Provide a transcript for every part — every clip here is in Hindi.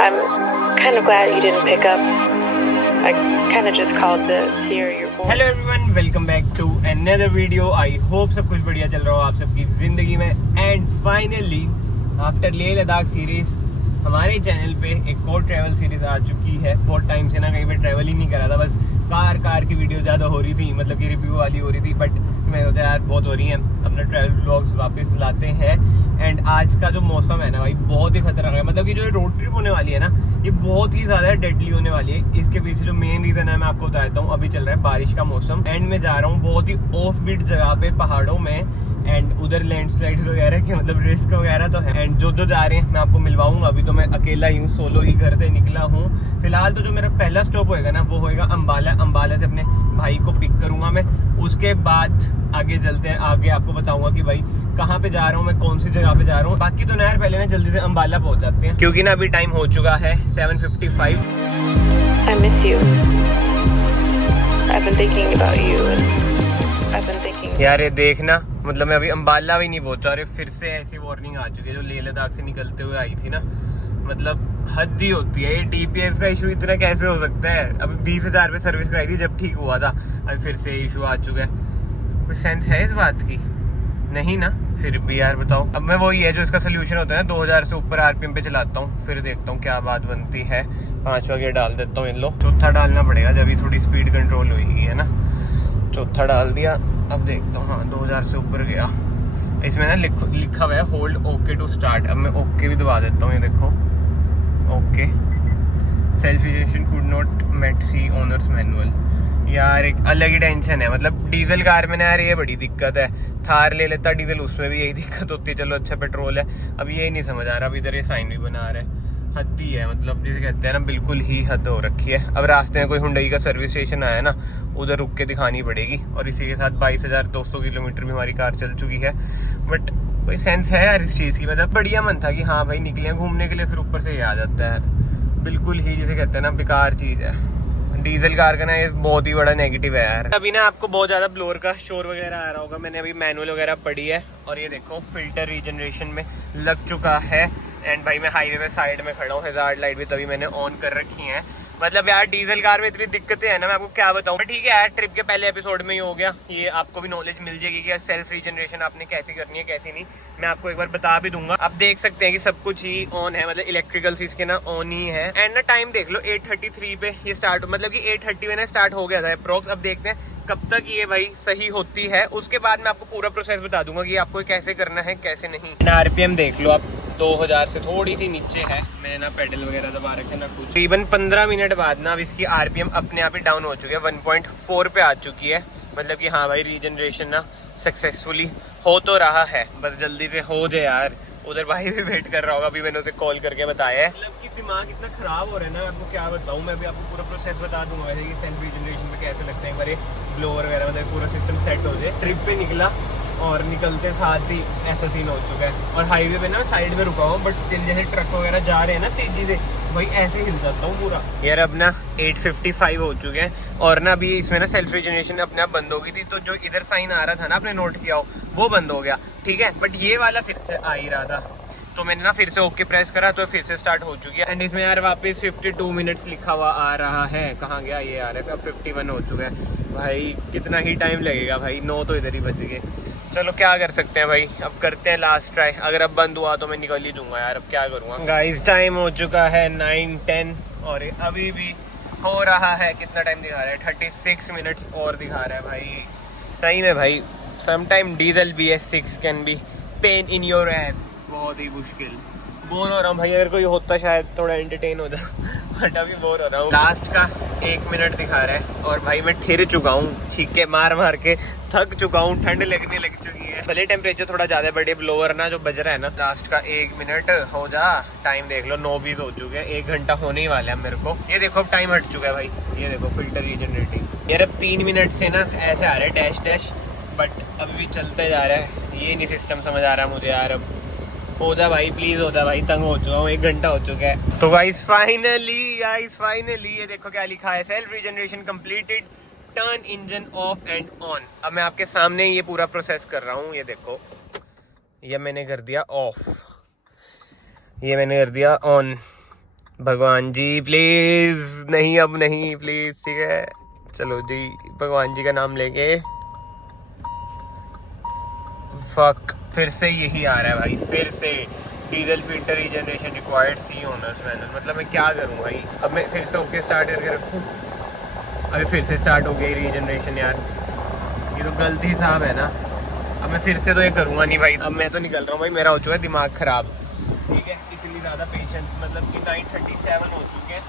I'm kind of glad you didn't pick up. I kind of just called to hear your voice. Hello everyone, welcome back to another video. I hope सब कुछ बढ़िया चल रहा हो आप सबकी ज़िंदगी में। And finally after Leh Ladakh series हमारे चैनल पे एक और ट्रैवल सीरीज़ आ चुकी है। बहुत टाइम से ना कहीं पे ट्रैवल ही नहीं करा था, बस कार की वीडियो ज़्यादा हो रही थी, मतलब कि रिव्यू वाली हो रही थी। बट मैं सोचा यार बहुत हो रही है, अपना ट्रैवल व्लॉग्स वापस लाते हैं। एंड आज का जो मौसम है ना भाई, बहुत ही खतरनाक है। मतलब कि जो रोड ट्रिप होने वाली है ना, ये बहुत ही ज़्यादा डेडली होने वाली है। इसके पीछे जो मेन रीज़न है मैं आपको बता देता हूँ। अभी चल रहा है बारिश का मौसम एंड मैं जा रहा हूँ बहुत ही ऑफ बीट जगह पे पहाड़ों में। एंड उधर लैंडस्लाइड्स वगैरह के मतलब रिस्क वगैरह तो है। एंड जो जा रहे हैं मैं आपको मिलवाऊंगा। अभी तो मैं अकेला ही हूँ, सोलो ही घर से निकला हूँ फिलहाल। तो जो मेरा पहला स्टॉप होएगा ना, वो होएगा अम्बाला। अम्बाला से अपने भाई को पिक करूंगा मैं। उसके बाद आगे चलते हैं, आगे आपको बताऊंगा कि भाई कहाँ पे जा रहा हूँ मैं, कौन सी जगह पे जा रहा हूँ। बाकी तो ना यार पहले ना जल्दी से अम्बाला पहुंच जाते हैं, क्योंकि ना अभी टाइम हो चुका है 7:55। I miss you. I've been thinking about you. I've been thinking. यार ये देखना, मतलब मैं अभी अम्बाला भी नहीं पहुंचा और फिर से ऐसी वार्निंग आ चुकी है जो लेह लद्दाख से निकलते हुए आई थी ना। मतलब हद ही होती है। ये DPF का इशू इतना कैसे हो सकता है? अभी 20,000 पे सर्विस कराई थी जब ठीक हुआ था, अभी फिर से इशू आ चुका है। कुछ सेंस है इस बात की? नहीं ना। फिर भी यार बताओ, अब मैं वही है जो इसका सोल्यूशन होता है ना, 2000 से ऊपर RPM पे चलाता हूँ, फिर देखता हूँ क्या बात बनती है। 5वां गियर डाल देता हूँ। इन लो चौथा डालना पड़ेगा जब थोड़ी स्पीड कंट्रोल होगी, है ना। चौथा डाल दिया, अब देखता हूँ। हाँ 2000 से ऊपर गया। इसमें ना लिखा हुआ है होल्ड ओके टू स्टार्ट। अब मैं ओके भी दबा देता हूँ। ये देखो okay. Self ejection could not met see owner's manual. यार एक अलग ही टेंशन है। मतलब डीजल कार में ना यार ये बड़ी दिक्कत है। थार ले लेता डीजल, उसमें भी यही दिक्कत होती है। चलो अच्छा पेट्रोल है। अब ये नहीं समझ आ रहा। अब इधर ये साइन भी बना रहा है। हद ही है, मतलब जिसे कहते हैं ना, बिल्कुल ही हद हो रखी है। अब रास्ते में कोई हुंडई का सर्विस स्टेशन आया ना, उधर रुक के दिखानी पड़ेगी। और इसी के साथ 22,200 किलोमीटर भी हमारी कार चल चुकी है। बट कोई सेंस है यार इस चीज़ की? मतलब बढ़िया मन था कि हाँ भाई निकले घूमने के लिए, फिर ऊपर से ये आ जाता है यार। बिल्कुल ही जिसे कहते हैं ना बेकार चीज़ है। डीजल कार का ना ये बहुत ही बड़ा नेगेटिव है यार। अभी ना आपको बहुत ज़्यादा ब्लोअर का शोर वगैरह आ रहा होगा। मैंने अभी मैनुअल वगैरह पढ़ी है और ये देखो फिल्टर रीजनरेशन में लग चुका है। एंड भाई मैं हाईवे में साइड में खड़ा हूँ, हैजार्ड लाइट भी तभी मैंने ऑन कर रखी है। मतलब यार डीजल कार में इतनी दिक्कतें हैं ना, मैं आपको क्या बताऊँ। ठीक है यार, ट्रिप के पहले एपिसोड में ही हो गया। ये आपको भी नॉलेज मिल जाएगी कि सेल्फ रीजनरेशन आपने कैसी करनी है कैसी नहीं। मैं आपको एक बार बता भी दूंगा। आप देख सकते हैं कि सब कुछ ही ऑन है, मतलब इलेक्ट्रिकल इसके ना ऑन ही है। एंड ना टाइम देख लो 8:33 पे ये स्टार्ट, मतलब कि 8:30 में ना स्टार्ट हो गया था अप्रोक्स। अब देखते हैं कब तक ये भाई सही होती है। उसके बाद मैं आपको पूरा प्रोसेस बता दूंगा कि आपको कैसे करना है कैसे नहीं। RPM देख लो आप, 2000 से थोड़ी सी नीचे है। मैंने ना पेडल वगैरह दबा रखे ना कुछ। तकरीबन 15 मिनट बाद ना अब इसकी RPM अपने आप ही डाउन हो चुकी है, 1.4 पे आ चुकी है। मतलब कि हाँ भाई रीजनरेशन ना सक्सेसफुली हो तो रहा है। बस जल्दी से हो जाए यार। उधर भाई भी वेट कर रहा होगा, अभी मैंने उसे कॉल करके बताया है। मतलब कि दिमाग इतना खराब हो रहा है ना, आपको क्या बताऊँ। मैं भी आपको पूरा प्रोसेस बता दूंगा वैसे कि सेल्फ रीजनरेशन में कैसे लगता है। एक बार ब्लोअर वगैरह मतलब पूरा सिस्टम सेट हो जाए। ट्रिप पे निकला और निकलते साथ ही ऐसा सीन हो चुका है। और हाईवे पे ना साइड में रुका हूँ, बट स्टिल जैसे ट्रक वगैरह जा रहे हैं ना तेजी से, भाई ऐसे हिल जाता हूँ पूरा। यार अब ना 8:55 हो चुके हैं और ना अभी इसमें ना सेल्फ रीजनरेशन अपने आप बंद हो गई थी। तो जो इधर साइन आ रहा था ना, आपने नोट किया हो, वो बंद हो गया। ठीक है, बट ये वाला फिर से आ ही रहा था, तो मैंने ना फिर से ओके प्रेस करा तो फिर से स्टार्ट हो चुकी है। एंड इसमें यार वापस 52 मिनट्स लिखा हुआ आ रहा है। कहाँ गया ये? आ रहा है अब 51 हो चुका है। भाई कितना ही टाइम लगेगा भाई, 9 तो इधर ही बच गए। चलो क्या कर सकते हैं भाई, अब करते हैं लास्ट ट्राई। अगर अब बंद हुआ तो मैं निकल ही दूंगा यार, अब क्या करूँगा। गाइस टाइम हो चुका है 9:10 और अभी भी हो रहा है। कितना टाइम दिखा रहा है? 36 मिनट्स और दिखा रहा है भाई। सही में भाई sometime diesel BS6 can be pain in your S. बहुत ही मुश्किल। बोर हो रहा हूँ भाई, अगर कोई होता शायद थोड़ा एंटरटेन हो जाए, बट अभी बोर हो रहा हूँ। लास्ट का 1 मिनट दिखा रहा है और भाई मैं ठिर चुका हूँ, छींके मार मार के थक चुका हूँ, ठंड लगने लग चुकी है। भले टेम्परेचर थोड़ा ज़्यादा, बड़े ब्लोअर ना जो बज रहा है ना। लास्ट का 1 मिनट हो जा। टाइम देख लो 9:20 हो चुके हैं, 1 घंटा होने ही वाला है मेरे को। ये देखो अब टाइम हट चुका है भाई। ये देखो फिल्टर रीजनरेटिंग। यार अब 3 मिनट से ना ऐसे आ रहा है डैश डैश, बट अभी भी चलते जा रहा है। ये नहीं सिस्टम समझ आ रहा मुझे यार। अब हो जा भाई, प्लीज हो जा भाई, तंग हो चुका हूँ, 1 घंटा हो चुका है। तो गाइस फाइनली ये देखो क्या लिखा है, self regeneration completed, turn engine of and on. अब मैं आपके सामने ये पूरा प्रोसेस कर रहा हूँ। ये देखो, ये मैंने कर दिया ऑफ, ये मैंने कर दिया ऑन। भगवान जी प्लीज नहीं, अब नहीं प्लीज, ठीक है चलो जी, भगवान जी का नाम लेके। फक, फिर से यही आ रहा है भाई, फिर से डीजल फिल्टर रीजनरेशन रिक्वायर्ड सी ओनर्स मैनुअल। मतलब मैं क्या करूं भाई, अब मैं फिर से ओके स्टार्ट करके रखूं? अभी फिर से स्टार्ट हो गई रीजनरेशन यार, ये तो गलती साहब है ना। अब मैं फिर से तो ये करूंगा नहीं भाई, अब मैं तो निकल रहा हूँ भाई, मेरा हो चुका है दिमाग खराब, ठीक है। इतनी ज़्यादा पेशेंस, मतलब कि 9:37 हो चुके हैं,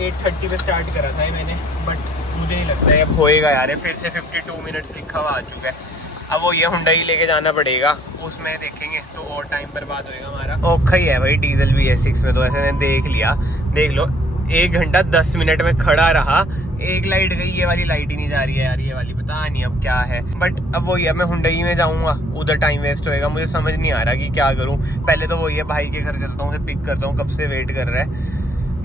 8:30 पे स्टार्ट करा था मैंने, बट मुझे नहीं लगता है अब होएगा यार। फिर से 52 मिनट्स लिखा हुआ आ चुका है। अब वो ये हुंडई लेके जाना पड़ेगा, उसमें देखेंगे तो और टाइम बर्बाद होएगा हमारा। औखा ही है भाई डीजल BS6 में तो, ऐसे मैंने देख लिया, देख लो 1 घंटा 10 मिनट में खड़ा रहा, एक लाइट गई, ये वाली लाइट ही नहीं जा रही है यार, ये वाली पता नहीं अब क्या है। बट अब वही है, मैं हुंडई में जाऊंगा, उधर टाइम वेस्ट होएगा, मुझे समझ नहीं आ रहा कि क्या करूं। पहले तो वही है, भाई के घर चलता हूँ, उसे पिक करता हूँ, कब से वेट कर रहा है।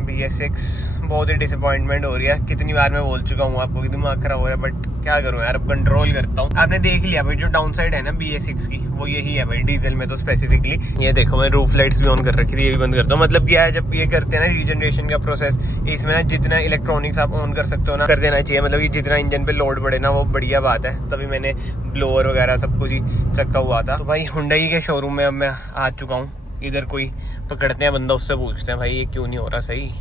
BS6 बहुत ही डिसअपॉइंटमेंट हो रही है, कितनी बार मैं बोल चुका हूँ आपको कि दिमाग खराब हो रहा है, बट क्या करूँ यार, अब कंट्रोल करता हूँ। आपने देख लिया भाई, जो डाउन साइड है ना BS6 की, वो यही है भाई डीजल में तो स्पेसिफिकली। ये देखो मैं रूफ लाइट्स भी ऑन कर रखी थी, ये भी बंद करता हूँ। मतलब क्या है, जब ये करते हैं ना रीजनरेशन का प्रोसेस, इसमें ना जितना इलेक्ट्रॉनिक्स आप ऑन कर सकते हो ना, कर देना चाहिए। मतलब ये जितना इंजन पे लोड बढ़े ना, वो बढ़िया बात है। तभी मैंने ब्लोअर वगैरह सब कुछ ही चक्का हुआ था। तो भाई हुंडई के शोरूम में अब मैं आ चुका हूँ, इधर कोई पकड़ते हैं बंदा, उससे पूछते हैं भाई ये क्यों नहीं हो रहा सही,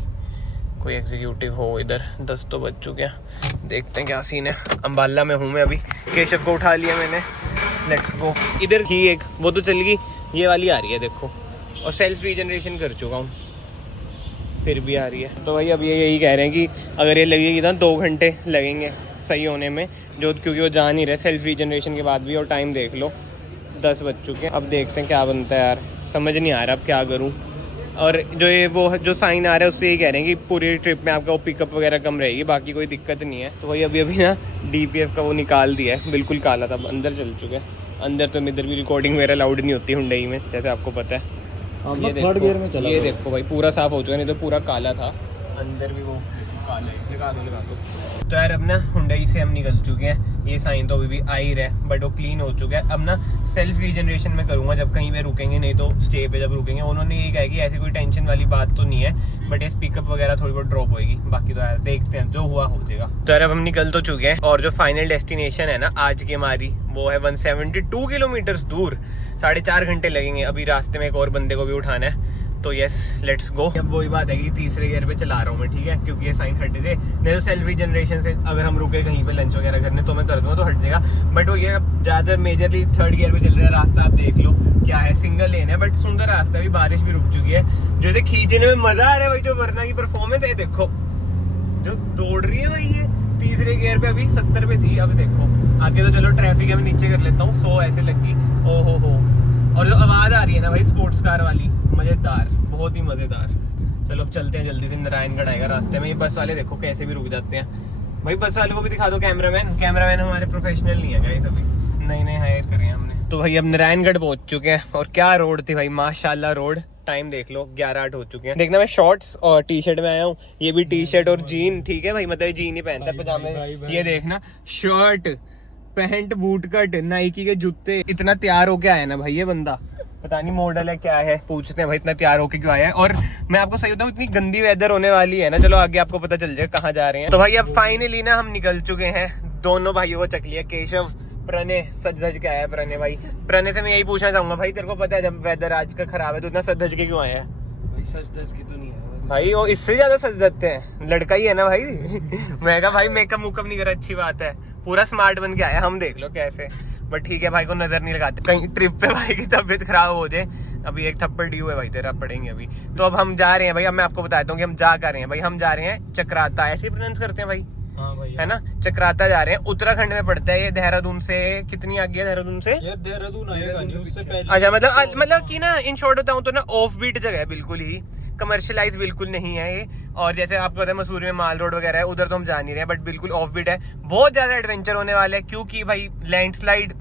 कोई एग्जीक्यूटिव हो इधर। 10 तो बज चुके हैं, देखते हैं क्या सीन है। अम्बाला में हूँ मैं अभी, केशव को उठा लिया मैंने, लेट्स गो। इधर ही एक वो तो चल गई, ये वाली आ रही है देखो, और सेल्फ रीजनरेशन कर चुका हूँ, फिर भी आ रही है। तो भाई अब ये यही कह रहे हैं कि अगर ये लगेगी ना 2 घंटे लगेंगे सही होने में, जो क्योंकि वो जा नहीं रहे सेल्फ रीजनरेशन के बाद भी। और टाइम देख लो 10 बज चुके हैं, अब देखते हैं क्या बनता है यार, समझ नहीं आ रहा अब क्या करूँ। और जो ये वो जो साइन आ रहा है उससे यही कह रहे हैं कि पूरी ट्रिप में आपका वो पिकअप वगैरह कम रहेगी, बाकी कोई दिक्कत नहीं है। तो वही अभी ना DPF का वो निकाल दिया है, बिल्कुल काला था, अंदर चल चुके हैं। अंदर तो इधर भी रिकॉर्डिंग वगैरह अलाउड नहीं होती हुंडई में, जैसे आपको पता है। ये देखो भाई पूरा साफ हो चुका है, नहीं तो पूरा काला था, अंदर भी वो काला है। लगा दो। तो यार अब ना हुंडई से हम निकल चुके हैं, ये साइन तो अभी भी आ ही रहा है, बट वो क्लीन हो चुका है। अब ना सेल्फ रीजनरेशन में करूंगा जब कहीं पे रुकेंगे, नहीं तो स्टे पे जब रुकेंगे। उन्होंने ये कहा कि ऐसी कोई टेंशन वाली बात तो नहीं है, बट ये पिकअप वगैरह थोड़ी बहुत ड्रॉप होगी, बाकी तो यार देखते हैं, जो हुआ हो जाएगा। तो यार अब हम निकल तो चुके हैं, और जो फाइनल डेस्टिनेशन है ना आज की हमारी, वो है 172 किलोमीटर दूर, 4.5 घंटे लगेंगे। अभी रास्ते में एक और बंदे को भी उठाना है, तो यस लेट्स गो। अब वही बात है कि तीसरे गियर पे चला रहा हूँ मैं, ठीक है, क्योंकि ये साइन हटे थे। नहीं तो सेल्फ रीजनरेशन से अगर हम रुके कहीं पे लंच वगैरह करने तो मैं कर दूंगा, तो हट जाएगा। बट वो ये ज़्यादातर मेजरली 3rd गियर पे चल रहा है। रास्ता आप देख लो क्या है, सिंगल लेन है, बट सुंदर रास्ता, अभी बारिश भी रुक चुकी है, जैसे खींचने में मजा आ रहा है भाई। जो वरना की परफॉर्मेंस है देखो, जो दौड़ रही है भाई, ये तीसरे गियर पे अभी 70 पे थी, अब देखो आगे। तो चलो ट्रैफिक है, मैं नीचे कर लेता हूँ, 100 ऐसे लगी, ओ हो। और जो आवाज आ रही है ना भाई स्पोर्ट्स कार वाली, मजेदार, बहुत ही मजेदार। चलो अब चलते हैं जल्दी से, नारायणगढ़ आएगा रास्ते में। ये बस वाले देखो कैसे भी रुक जाते हैं भाई, बस वाले को भी दिखा दो। कैमरामैन हमारे प्रोफेशनल नहीं है गाइस, अभी नए हायर करे हैं हमने। तो भाई अब नारायणगढ़ पहुंच चुके हैं, और क्या रोड थी भाई, माशाल्लाह रोड। टाइम देख लो 11:08 हो चुके हैं। देखना मैं शॉर्ट्स और टी-शर्ट में आया हूँ, ये भी टी-शर्ट और जीन, ठीक है भाई, मतलब जीन ही पहनता है, पजामे। ये देखना shirt pant boot cut Nike के जूते, इतना तैयार होके आया ना भाई ये बंदा, पता नहीं मॉडल है क्या है, पूछते हैं भाई इतना तैयार होके क्यों आया है। और मैं आपको सही बताऊं, इतनी गंदी वेदर होने वाली है ना, चलो आगे आपको पता चल जाए कहाँ जा रहे हैं। तो भाई अब फाइनली ना हम निकल चुके हैं, दोनों भाइयों को चक लिया, केशव प्रणय सज धज के आया है। प्रणय से मैं यही पूछना चाहूंगा भाई, तेरे को पता है जब वेदर आज का खराब है तो इतना सज धज के क्यों आया है भाई? सज धज के तो नहीं आया भाई, वो इससे ज्यादा सज धजते हैं, लड़का ही है ना भाई। मैं कहा भाई मेकअप मुकअप नहीं करा, अच्छी बात है, पूरा स्मार्ट बन के आया, हम देख लो कैसे। बट ठीक है भाई को नजर नहीं लगाते, कहीं ट्रिप पे भाई की तबीयत खराब हो जाए। अभी एक थप्पड़ डी हुआ है भाई तेरा, पड़ेंगे अभी। तो अब हम जा रहे हैं भाई, अब मैं आपको बताता हूँ कि हम जा कर रहे हैं भाई। हम जा रहे हैं चक्राता, ऐसे ही प्रोनाउंस करते हैं भाई, हाँ भाई, है ना, चक्राता जा रहे हैं। उत्तराखंड में पड़ता है ये, देहरादून से कितनी आगे है? देहरादून से देहरादून आएगा नहीं, उससे पहले। अच्छा मतलब कि ना इन शॉर्ट बताऊं तो ना ऑफ बीट जगह है, बिल्कुल ही कमर्शियलाइज बिल्कुल नहीं है ये। और जैसे आपको पता है मसूरी में माल रोड वगैरह है, उधर तो हम जा नहीं रहे हैं, बट बिल्कुल ऑफ बीट है। बहुत ज्यादा एडवेंचर होने वाला है क्योंकि भाई लैंडस्लाइड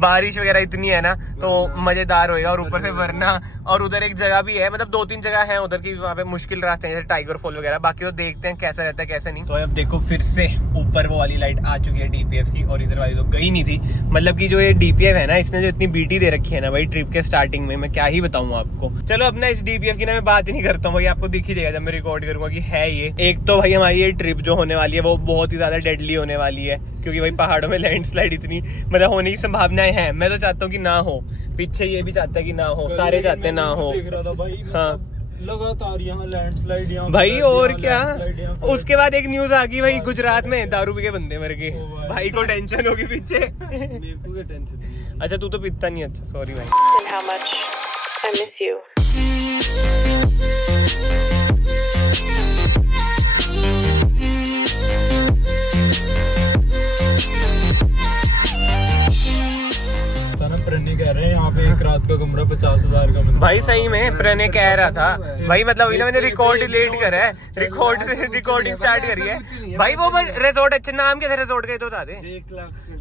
बारिश वगैरह इतनी है ना, तो मजेदार होएगा। और ऊपर से वरना, और उधर एक जगह भी है, मतलब 2-3 जगह है उधर की, वहाँ पे मुश्किल रास्ते हैं जैसे टाइगर फॉल वगैरह। बाकी तो देखते हैं कैसा रहता है कैसा नहीं। तो अब देखो फिर से ऊपर वो वाली लाइट आ चुकी है DPF की, और इधर वाली तो गई नहीं थी। मतलब कि जो ये DPF है ना, इसने जो इतनी बीटी दे रखी है ना भाई ट्रिप के स्टार्टिंग में, मैं क्या ही बताऊँ आपको। चलो अब ना इस DPF की ना मैं बात ही नहीं करता हूँ भाई, आपको दिख ही देगा जब मैं रिकॉर्ड करूंगा कि है ये। एक तो भाई हमारी ये ट्रिप जो होने वाली है वो बहुत ही ज्यादा डेडली होने वाली है, क्योंकि भाई पहाड़ों में लैंडस्लाइड इतनी मतलब होने की संभावनाएं हैं। मैं तो चाहता हूँ कि ना हो, पीछे ये भी चाहता है कि ना हो, सारे चाहते हैं ना हो। हाँ लगातार यहाँ लैंडस्लाइड भाई, और क्या। उसके बाद एक न्यूज आ गई भाई, गुजरात में दारू पी के बंदे मर गए। भाई को टेंशन होगी पीछे। मेरे को क्या टेंशन। अच्छा तू तो पीता नहीं, अच्छा सॉरी भाई। And how much I miss you. Pranay कह रहे हैं यहाँ पे एक रात का कमरा 50,000 का मिलता है। भाई सही में प्रणय कह रहा था भाई, मतलब अभी ना मैंने रिकॉर्ड डिलीट करा है, रिकॉर्डिंग स्टार्ट करी है भाई। वो रिजॉर्ट, अच्छे नाम क्या था रिजॉर्ट का, तो बता दे।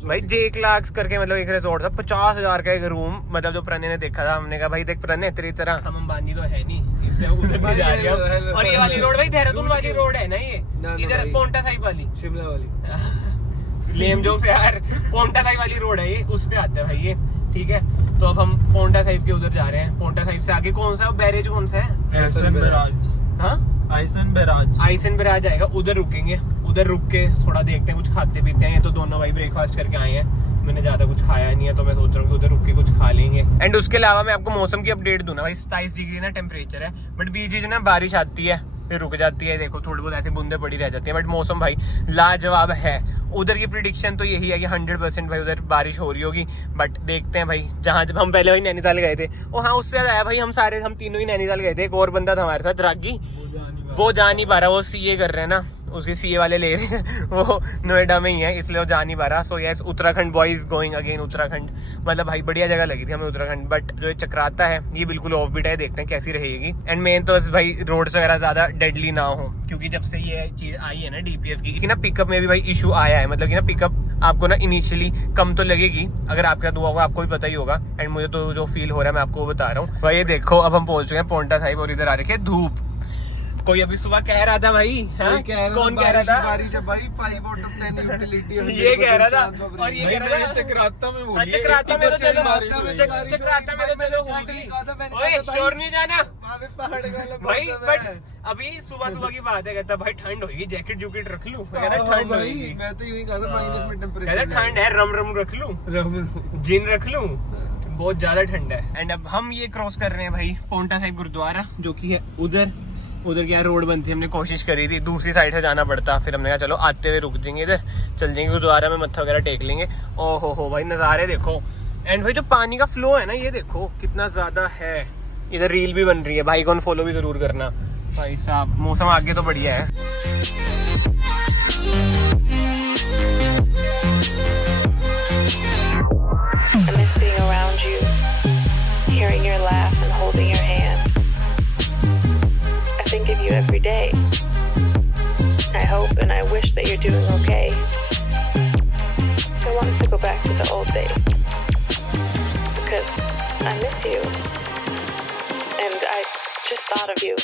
भाई J Clarks करके मतलब एक रिजॉर्ट था, 50,000 का एक रूम। मतलब जो प्रणय ने देखा था, हमने कहा भाई देख प्रणय तेरी तरह हम अंबानी तो है नहीं, इसलिए उधर भी जा रहे हैं। और ये वाली रोड भाई देहरादून वाली रोड है ना, ये इधर पोंटा साहिब वाली, शिमला वाली लेम जोक से यार, पोंटा साहिब वाली रोड है ये, उस पे आता है भाई ये। ठीक है, तो अब हम पोंटा साहिब के उधर जा रहे हैं। पोंटा साहिब से आगे कौन सा बैरेज कौन सा है? आइसन बैराज। हाँ आइसन बैराज आएगा, उधर रुकेंगे। उधर रुक के थोड़ा देखते हैं, कुछ खाते पीते हैं। ये तो दोनों भाई ब्रेकफास्ट करके आए हैं, मैंने ज्यादा कुछ खाया नहीं है, तो मैं सोच रहा हूँ कि उधर रुक के कुछ खा लेंगे। एंड उसके अलावा मैं आपको मौसम की अपडेट दूं ना भाई, 27 डिग्री ना टेम्परेचर है, बट बीच बीच ना बारिश आती है फिर रुक जाती है। देखो थोड़ी बहुत ऐसी बूंदे पड़ी रह जाती है, बट मौसम भाई लाजवाब है। उधर की प्रिडिक्शन तो यही है कि 100% भाई उधर बारिश हो रही होगी। बट देखते हैं भाई, जहाँ जब हम पहले भाई नैनीताल गए थे, और हाँ उससे ज्यादा है भाई, हम तीनों ही नैनीताल गए थे। एक और बंदा था हमारे साथ रागी, वो जा नहीं पा रहा, वो CA कर रहे हैं ना, उसके CA वाले ले रहे हैं, वो नोएडा में ही है, इसलिए वो जा नहीं पा रहा। So yes, Uttarakhand boys going again Uttarakhand. मतलब भाई बढ़िया जगह लगी थी हमें उत्तराखंड, बट जो चक्राता है ये बिल्कुल ऑफ बीट है, देखते हैं कैसी रहेगी। एंड मेन तो बस भाई रोड्स वगैरह ज्यादा डेडली ना हो, क्योंकि जब से ये चीज आई है ना DPF की ना, पिकअप में भी भाई इशू आया है। मतलब कि ना पिकअप आपको ना इनिशियली कम तो लगेगी, अगर आपके साथ हुआ होगा आपको भी पता ही होगा। एंड मुझे तो जो फील हो रहा है मैं आपको बता रहा हूँ भाई। ये देखो अब हम पहुंच चुके हैं पोंटा साहिब, और इधर आ रखे धूप। कोई अभी सुबह कह रहा था भाई, कौन कह रहा था? बारिश है भाई, 5 आउट ऑफ 10 यूटिलिटी ये कह रहा था, और ये कह रहा था चक्राता में बोलिए, चक्राता में तो चलो, चक्राता में तो चलो होगी। ओए शोर नहीं जाना भाई। बट अभी सुबह सुबह की बात है, कहता भाई ठंड होगी, जैकेट जूकेट रख लूं, कहता ठंड होगी। मैं तो यूं ही कहा था माइनस में टेंपरेचर, कहता ठंड है, रम रख लूं, जिन रख लूं, बहुत ज्यादा ठंड है। एंड अब हम ये क्रॉस कर रहे हैं भाई पोंटा साहिब गुरुद्वारा, जो कि है उधर क्या रोड बनती है, हमने कोशिश करी थी दूसरी साइड से जाना पड़ता, फिर हमने कहा चलो आते हुए रुक जाएंगे, इधर चल जाएंगे गुरुद्वारा में, मत्था वगैरह टेक लेंगे। ओहो हो भाई नज़ारे देखो। एंड भाई जो पानी का फ्लो है ना, ये देखो कितना ज्यादा है। इधर रील भी बन रही है, भाई को फॉलो भी जरूर करना भाई साहब। मौसम आगे तो बढ़िया है। I miss being around you, hearing your laugh and holding your hand. I think of you every day. I hope and I wish that you're doing okay. I want us to go back to the old days because I miss you. And I just thought of you.